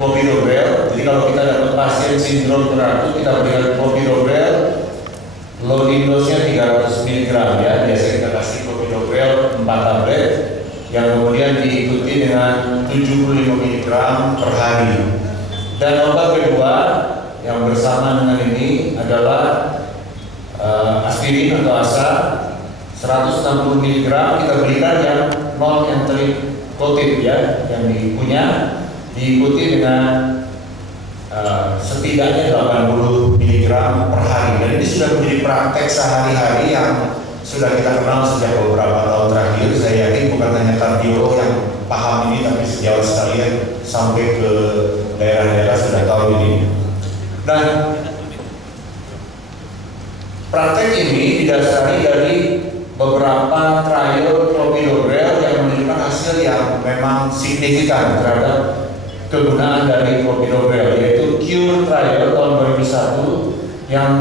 clopidogrel. Jadi kalau kita dapat pasien sindrom tertentu, kita berikan clopidogrel, loading dose-nya 300 mg ya. Biasa kita kasih clopidogrel 4 tablet yang kemudian diikuti dengan 75 mg per hari. Dan obat kedua yang bersama dengan ini adalah aspirin atau ASA 160 mg kita berikan yang non entry coated ya, yang dikunyah, diikuti dengan setidaknya 80 mg per hari. Dan ini sudah menjadi praktek sehari-hari yang sudah kita kenal sejak beberapa tahun terakhir. Saya yakin bukan hanya kardiolog yang paham ini, tapi sejauh sekalian sampai ke daerah-daerah sudah tahu ini. Dan praktek ini didasari dari beberapa trial clopidogrel yang menunjukkan hasil yang memang signifikan terhadap kegunaan dari clopidogrel, yaitu CURE trial tahun 2001 yang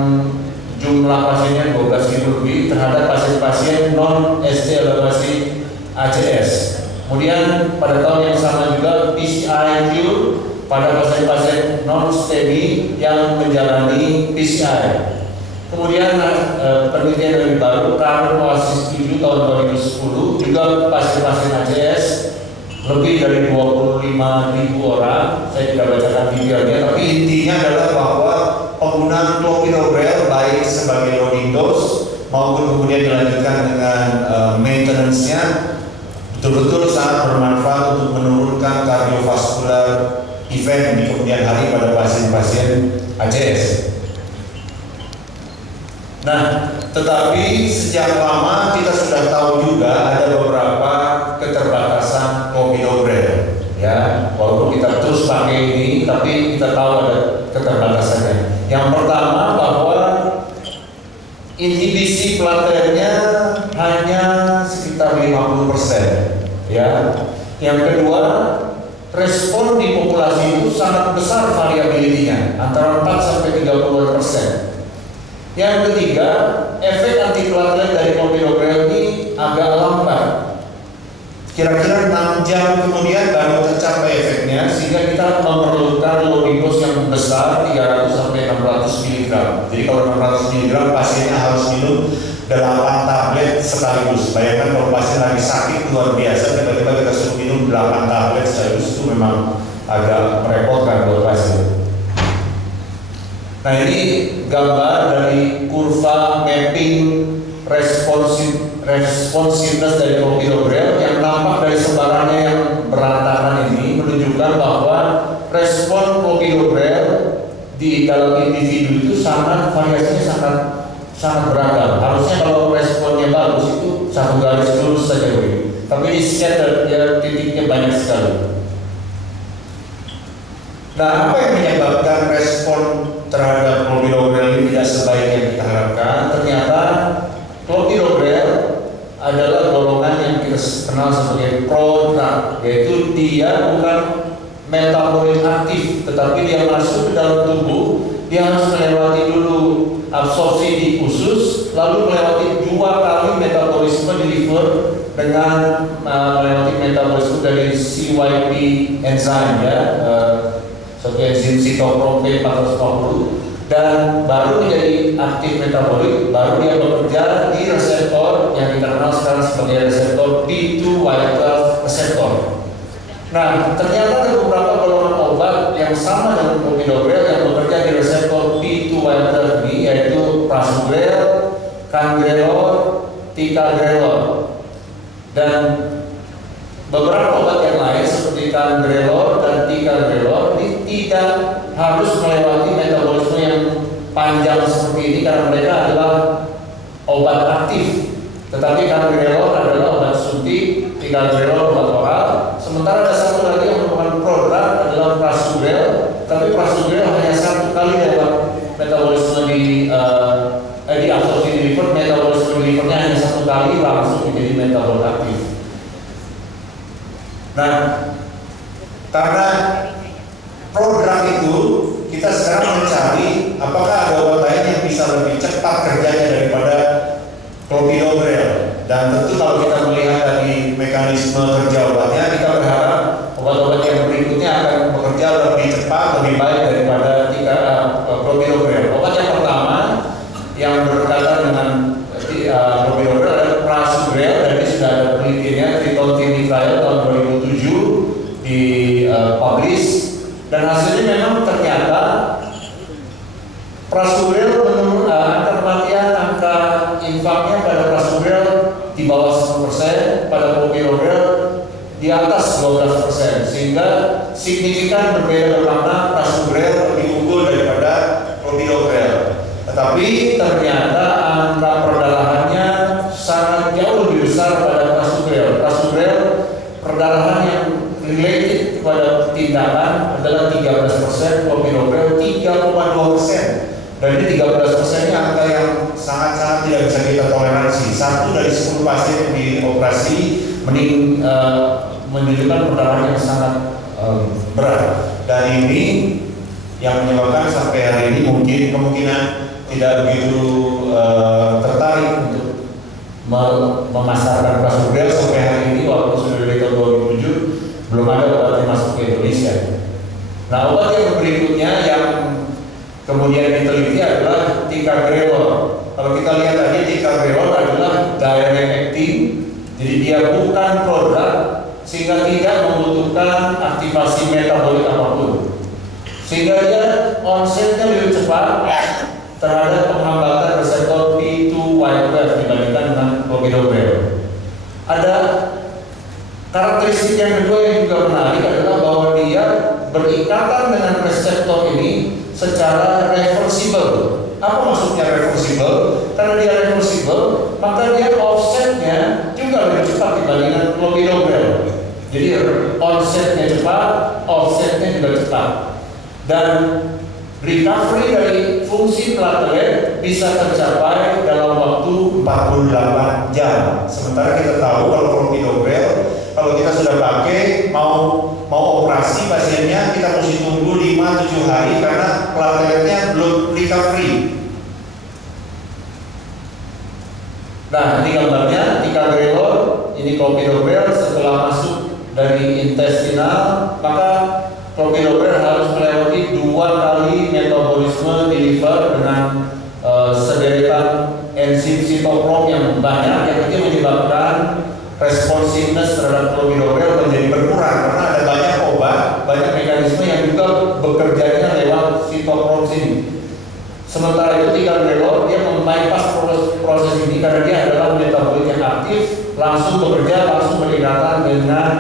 jumlah pasiennya 12.000 lebih terhadap pasien-pasien non ST elevasi ACS. Kemudian pada tahun yang sama juga PCI CURE pada pasien-pasien non STEMI yang menjalani PCI. Kemudian penelitian lebih baru, Current OASIS 7 tahun 2010 juga pasien-pasien ACS lebih dari 25.000 orang. Saya tidak bacakan videonya, tapi intinya adalah bahwa penggunaan clopidogrel baik sebagai loading dose maupun kemudian dilanjutkan dengan maintenance-nya betul-betul sangat bermanfaat untuk menurunkan kardiovaskular event di kemudian hari pada pasien-pasien ACS. Nah, tetapi sejak lama kita sudah tahu juga ada beberapa keterbatasan clopidogrel, ya. Walaupun kita terus pakai ini, tapi kita tahu ada keterbatasannya. Yang pertama bahwa inhibisi platelnya hanya sekitar 50%, ya. Yang kedua, respon di populasi itu sangat besar variabilitasnya, antara 4 sampai 30%. Yang ketiga, efek antiplatelet dari clopidogrel ini agak lambat. Kira-kira 6 jam kemudian baru tercapai efeknya, sehingga kita memerlukan loading dose yang besar 300 sampai 600 mg. Jadi kalau 600 mg pasiennya harus minum 8 tablet sekaligus. Bayangkan kalau pasien lagi sakit luar biasa, tiba-tiba kita suruh minum 8 tablet sekaligus, itu memang agak merepotkan buat pasien. Nah, ini gambar dari kurva mapping responsiveness dari clopidogrel yang nampak dari sebarannya yang berantakan ini menunjukkan bahwa respon clopidogrel di dalam individu itu variasinya sangat beragam. Harusnya kalau responnya bagus itu satu garis lurus saja begitu. Tapi di scatter ya titiknya banyak sekali. Nah, apa yang menyebabkan respon terhadap clopidogrel ini tidak sebaik yang kita harapkan? Ternyata clopidogrel adalah golongan yang kita kenal sebagai prodrug, yaitu dia bukan metabolit aktif, tetapi dia masuk ke dalam tubuh, dia harus melewati dulu absorpsi di usus, lalu melewati 2 kali metabolisme di liver dengan melewati metabolisme dari CYP enzyme ya. Sebagai enzim sitokrom P450 dan baru menjadi aktif metabolik, baru dia bekerja di reseptor yang kita kenal sekarang sebagai reseptor P2Y12 reseptor. Nah, ternyata ada beberapa golongan obat yang sama dengan clopidogrel yang bekerja di reseptor P2Y12 ini, yaitu prasugrel, cangrelor, ticagrelor, dan beberapa obat yang lain seperti cangrelor dan ticagrelor ini tidak harus melewati metabolisme yang panjang seperti ini karena mereka adalah obat aktif. Tetapi cangrelor adalah obat suntik, ticagrelor obat oral. Sementara ada satu lagi yang merupakan prodrug adalah prasugrel, tapi prasugrel hanya 1 kali lewat metabolisme di absorpsi di liver, metabolisme di livernya hanya 1 kali langsung menjadi metabolit aktif. Nah, karena program itu kita sekarang mencari apakah ada obat lain yang bisa lebih cepat kerjanya daripada clopidogrel. Dan tentu kalau kita melihat dari mekanisme kerja obatnya, kita berharap obat-obat yang berikutnya akan bekerja lebih cepat lebih baik daripada clopidogrel. Obat yang pertama yang berkaitan dengan clopidogrel adalah prasugrel, dan ini sudah ada penelitiannya, Triton Clinical Trial tahun 2007 di publish, dan hasilnya memang ternyata prasugrel menurun angka kematian, angka infaknya pada prasugrel di bawah 10%, pada clopidogrel di atas 12%, sehingga signifikan berbeda bermakna prasugrel lebih unggul daripada clopidogrel. Tetapi ternyata angka perdarahannya sangat jauh lebih besar pada prasugrel. Prasugrel perdarahan yang related kepada tindakan adalah 13%, clopidogrel 3,2%. Dan ini 13% ini angka yang sangat-sangat tidak bisa kita toleransi. 1 dari 10 pasien yang dioperasi menunjukkan perdarahan yang sangat berat. Dan ini yang menyebabkan sampai hari ini mungkin kemungkinan tidak begitu tertarik untuk memasarkan prasugrel sampai hari ini, walaupun sudah dari tahun 2007 belum ada obat yang masuk ke Indonesia. Nah, obat yang berikutnya yang kemudian diteliti adalah ticagrelor. Kalau kita lihat tadi, ticagrelor adalah direct acting, jadi dia bukan produk, sehingga tidak membutuhkan aktivasi metabolik apapun, sehingga dia onsetnya lebih cepat terhadap penghambatan reseptor P2Y12 dibandingkan dengan clopidogrel. Ada karakteristik yang kedua yang juga menarik adalah bahwa dia berikatan dengan reseptor ini secara reversible. Apa maksudnya reversible? Karena dia reversible, maka dia offsetnya juga lebih cepat dibandingkan clopidogrel. Jadi onsetnya cepat, offsetnya juga cepat, dan recovery dari fungsi platelet bisa tercapai dalam waktu 48 jam. Sementara kita tahu kalau clopidogrel, kalau kita sudah pakai mau operasi pasiennya, kita mesti tunggu 5-7 hari karena plateletnya belum recovery. Nah, ini gambarnya ticagrelor, ini clopidogrel setelah masuk dari intestinal, maka clopidogrel harus melewati 2 kali metabolisme di liver dengan sederetan enzim sitokrom yang banyak, yang itu menyebabkan responsiveness terhadap clopidogrel menjadi berkurang karena ada banyak obat, banyak mekanisme yang juga bekerjanya lewat sitokrom sini. Sementara itu ticagrelor dia membypass proses ini karena dia adalah metabolit yang aktif, langsung bekerja, langsung berikatan dengan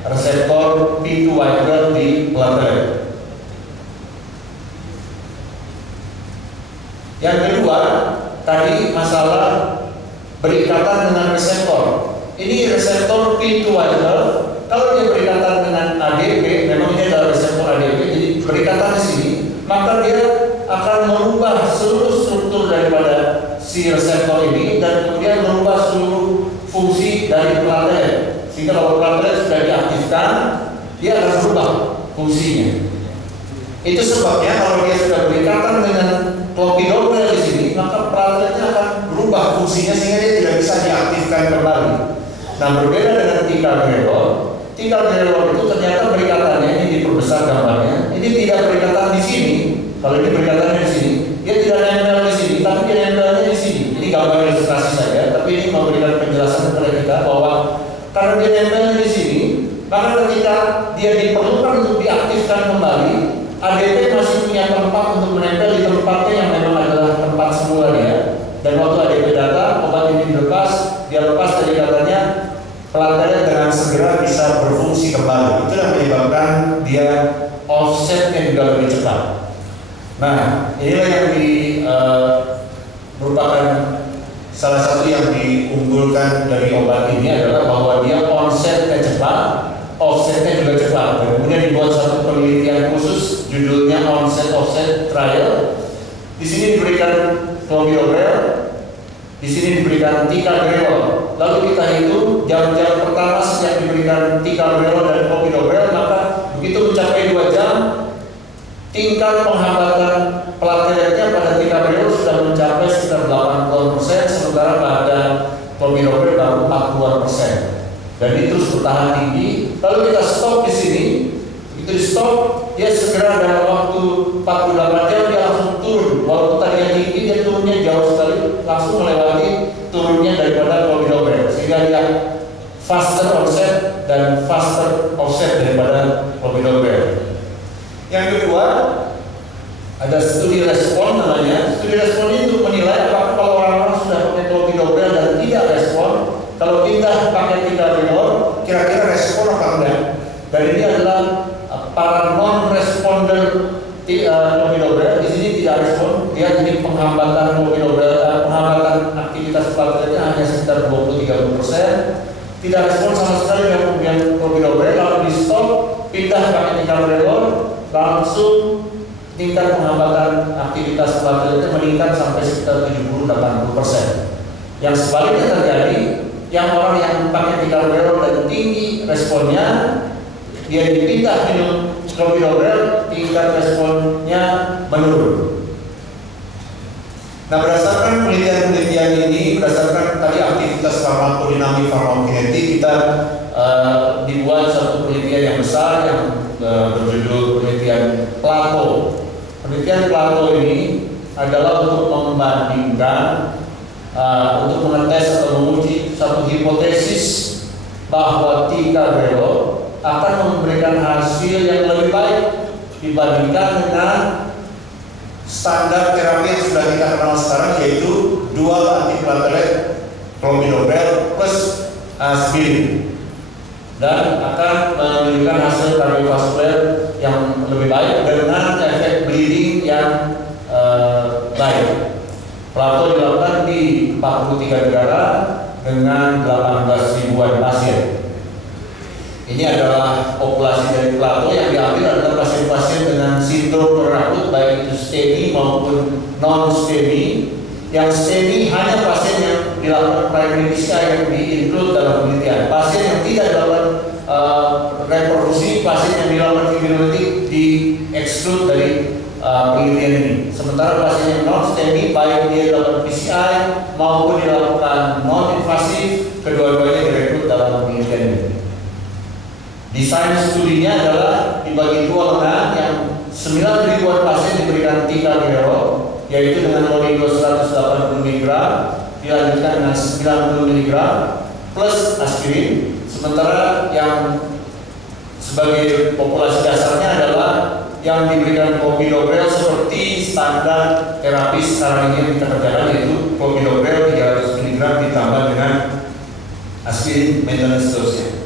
reseptor P2Y12 di platelet. Yang kedua, tadi masalah berikatan dengan reseptor. Ini reseptor P2Y12, kalau dia berikatan dengan ADP, memang ini adalah reseptor ADP, jadi berikatan di sini, maka dia akan merubah seluruh struktur daripada si reseptor ini dan kemudian merubah seluruh fungsi dari platelet. Sehingga kalau platelet sudah diaktifkan, dia akan berubah fungsinya. Itu sebabnya kalau dia sudah berikatan dengan clopidogrel di sini, maka plateletnya akan berubah fungsinya sehingga dia tidak bisa diaktifkan kembali. Nah, berbeda dengan ticagrelor, ticagrelor itu ternyata berikatannya ini diperbesar gambarnya. Ini tidak berikatan di sini. Kalau ini berikatannya di sini, dia tidak nempel di sini, tapi dia nempelnya di sini. Ini gambar ilustrasi saja, tapi ini memberikan penjelasan kepada kita bahwa karena dia nempel di sini, maka ketika dia diperlukan untuk diaktifkan kembali, ADP masih punya tempat untuk menempel di tempatnya yang memang adalah tempat semula dia. Dan waktu ADP datang, obat ini dilepas, dia lepas dari katanya platelet dengan segera bisa berfungsi kembali. Itu yang menyebabkan dia offsetnya juga lebih cepat. Nah, inilah yang merupakan salah satu yang diunggulkan dari obat ini adalah bahwa dia onsetnya cepat, offsetnya juga cepat. Dan kemudian dibuat satu penelitian khusus, judulnya onset offset trial. Di sini diberikan clopidogrel, di sini diberikan ticagrelor. Lalu kita hitung jam-jam pertama sejak diberikan ticagrelor dan clopidogrel, maka begitu mencapai 2 jam, tingkat penghambatan plateletnya pada ticagrelor sudah mencapai sekitar 80%, sementara pada clopidogrel baru 40%. Dan itu terus bertahan tinggi. Lalu kita stop di sini, begitu di stop, dia segera dalam waktu 48 jam dia langsung turun. Walaupun tadinya tinggi, dia turunnya jauh sekali, langsung melewati turunnya daripada clopidogrel, sehingga dia faster onset dan faster offset daripada clopidogrel. Yang kedua, ada studi respon namanya. Studi respon itu menilai apakah kalau orang-orang sudah pakai clopidogrel dan tidak respon, kalau pindah pakai ticagrelor, kira-kira respon apa enggak? Dan ini adalah para non-responder clopidogrel. Di sini tidak respon, dia jadi penghambatan clopidogrel, penghambatan aktivitas plateletnya hanya sekitar 20-30%. Tidak respon sama sekali dengan pemberian clopidogrel, lalu di stop, pindah pakai ticagrelor, langsung tingkat penghambatan aktivitas plateletnya meningkat sampai sekitar 70-80%. Yang sebaliknya terjadi, yang orang yang pakai ticagrelor dan tinggi responnya, dia dipindah minum clopidogrel, tingkat responnya menurun. Nah, berdasarkan penelitian-penelitian ini, berdasarkan tadi aktivitas farmakodinamik farmakokinetik, kita dibuat satu penelitian yang besar yang berjudul penelitian Plato. Penelitian Plato ini adalah untuk membandingkan, untuk mengetes atau menguji satu hipotesis bahwa ticagrelor akan memberikan hasil yang lebih baik dibandingkan dengan standar terapi yang sudah kita kenal sekarang, yaitu dual antiplatelet clopidogrel plus aspirin, dan akan menunjukkan hasil kardiovaskuler yang lebih baik dengan efek bleeding yang baik. Plato dilakukan di 43 negara dengan 18 ribuan pasien. Ini adalah populasi dari Plato. Yang diambil adalah pasien-pasien dengan sindrom akut, baik itu STEMI maupun non-STEMI. Yang STEMI hanya pasien yang dilakukan primary PCI yang di-include dalam penelitian. Pasien yang tidak dilakukan reproduksi, pasien yang dilakukan fibrinolytik di-exclude dari penelitian ini. Sementara pasien yang non-STEMI, baik dia dilakukan PCI maupun dilakukan non-invasif, kedua-duanya direkrut dalam penelitian ini. Desain studinya adalah dibagi dua lengan, yang 9 ribuan pasien diberikan ticagrelor, yaitu dengan oligo 180 mg, dilanjutkan dengan 90 mg plus aspirin. Sementara yang sebagai populasi dasarnya adalah yang diberikan clopidogrel seperti standar terapi sekarang ini yang kita kerjakan, yaitu clopidogrel 300 mg ditambah dengan aspirin maintenance dose.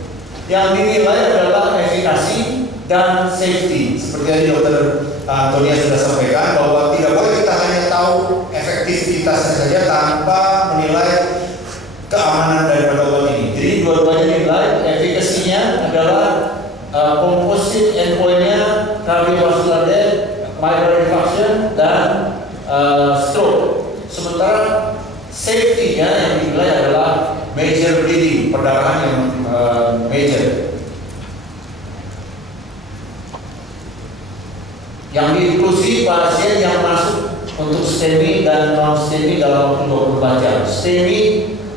Yang dinilai adalah efikasi dan safety. Seperti tadi Dr. Antonia sudah sampaikan, bahwa tidak boleh kita hanya tahu efektivitasnya saja tanpa menilai keamanan daripada obat ini. Jadi dua-duanya dinilai. Efikasinya adalah composite endpoint-nya cardiovascular death, myocardial infarction, dan stroke. Sementara safety-nya yang dinilai adalah major bleeding, perdarahan yang major. Yang diinklusi pasien yang masuk untuk STEMI dan non-STEMI dalam waktu 24 jam. STEMI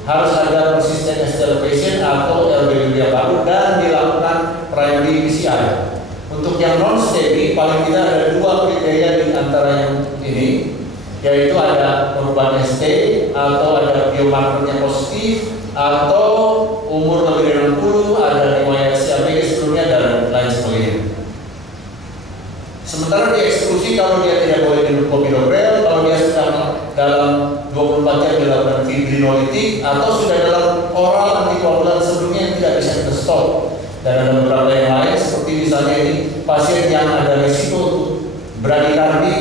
harus ada persistent elevation atau LB baru dan dilakukan primary PCI. Untuk yang non-STEMI paling tidak ada dua kriteria di antara yang ini, yaitu ada perubahan ST atau ada biomarkernya positif atau umur lebih dari 60, ada riwayat CABG sebelumnya dan lain sebagainya. Sementara di eksklusi, kalau dia tidak boleh minum clopidogrel, kalau dia sudah dalam 24 jam dilakukan fibrinolitik atau sudah dalam oral antikoagulan sebelumnya yang tidak bisa kita stop. Dan ada beberapa yang lain, seperti misalnya ini pasien yang ada risiko untuk bradikardi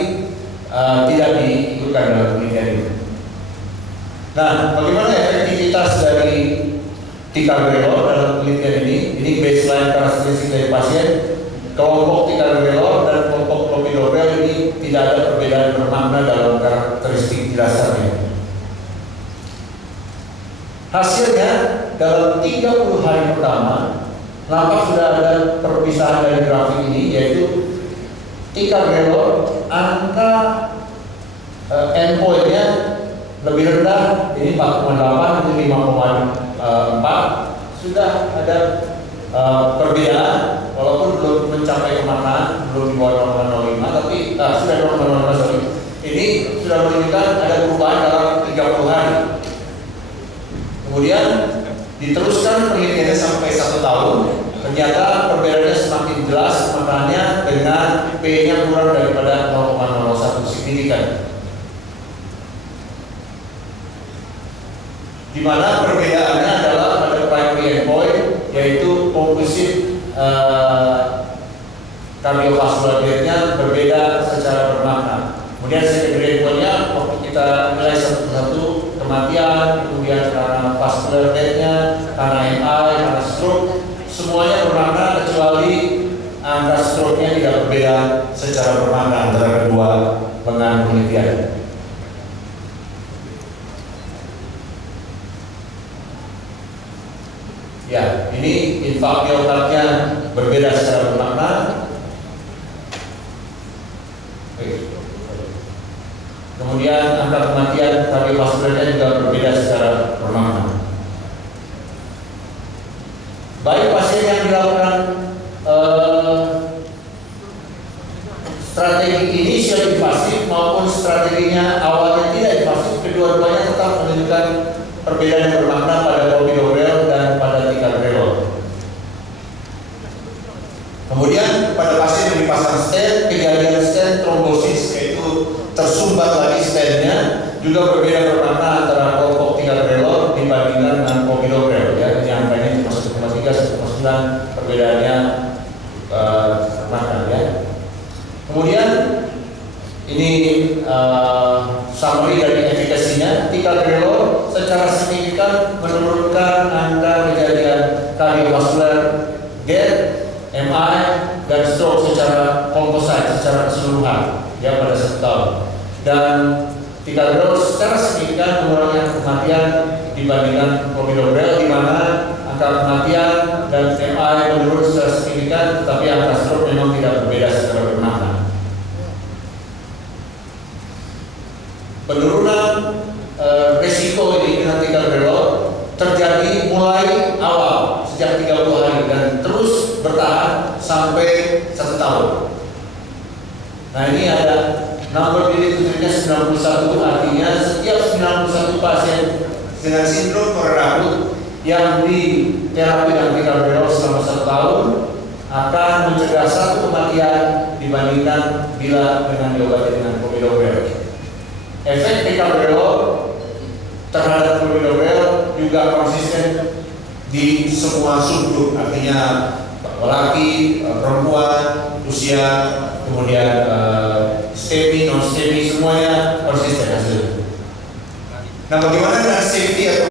tidak diikutkan dalam penelitian ini. Nah, bagaimana efektivitas dari ticagrelor dalam penelitian ini? Ini baseline karakteristik dari pasien. Kelompok ticagrelor dan kelompok clopidogrel ini tidak ada perbedaan bermakna dalam karakteristik dasarnya. Hasilnya dalam 30 hari pertama, nampak sudah ada perpisahan dari grafik ini, yaitu ticagrelor angka endpoint-nya lebih rendah, ini 4,8 ini 5,4, sudah ada perbedaan. walaupun belum mencapai kemana, belum di bawah 0,05, tapi sudah 0,05 sorry. Ini sudah menunjukkan ada perubahan dalam 30 hari. Kemudian diteruskan penelitiannya sampai 1 tahun, ternyata perbedaannya semakin jelas, makanya dengan P-nya kurang daripada 0,01 signifikan. Di mana perbedaannya adalah pada primary endpoint, yaitu conclusive cardiovascular death-nya berbeda secara bermakna. Kemudian secondary endpoint-nya waktu kita nilai satu-satu kematian, kemudian karena vascular death-nya, karena MI, karena stroke, semuanya bermakna kecuali angka stroke-nya tidak berbeda secara bermakna antara kedua penelitian. Ya, ini infark miokardnya berbeda secara bermakna. Kemudian angka kematian kardiovaskularnya juga berbeda secara bermakna. Baik pasien yang dilakukan strategi inisial invasif maupun strateginya awalnya tidak invasif, kedua-duanya tetap menunjukkan perbedaan yang bermakna pada clopidogrel dan pada ticagrelor. Kemudian pada pasien yang dipasang stent, kejadian stent trombosis, yaitu tersumbat lagi stentnya, juga berbeda bermakna antara kelompok ticagrelor dibandingkan dengan clopidogrel. Ya, ini angkanya cuma 1,3, 1,9, perbedaannya makan ya. Kemudian ini summary dari efikasinya. Ticagrelor secara signifikan menurunkan angka kejadian kardiovaskular death, MI, dan stroke secara komposite, secara keseluruhan ya pada 1 tahun. Dan ticagrelor secara signifikan mengurangi angka kematian dibandingkan clopidogrel, di mana angka kematian dan MI menurun secara signifikan, tetapi angka stroke memang tidak berbeda secara bermakna. Penurunan resiko ini dengan ticagrelor terjadi mulai awal sejak 30 hari dan terus bertahan sampai 1 tahun. Nah, ini ada number unit-unitnya 91, artinya setiap 91 pasien dengan sindrom Torreira yang di terapi dengan ticagrelor selama 1 tahun akan mencegah 1 kematian dibandingkan bila dengan diobati dengan clopidogrel. Efek ticagrelor terhadap clopidogrel juga konsisten di semua subgrup, artinya laki, perempuan, usia, kemudian STEMI, non STEMI, semuanya konsisten hasilnya. Nah, bagaimana dengan safety atau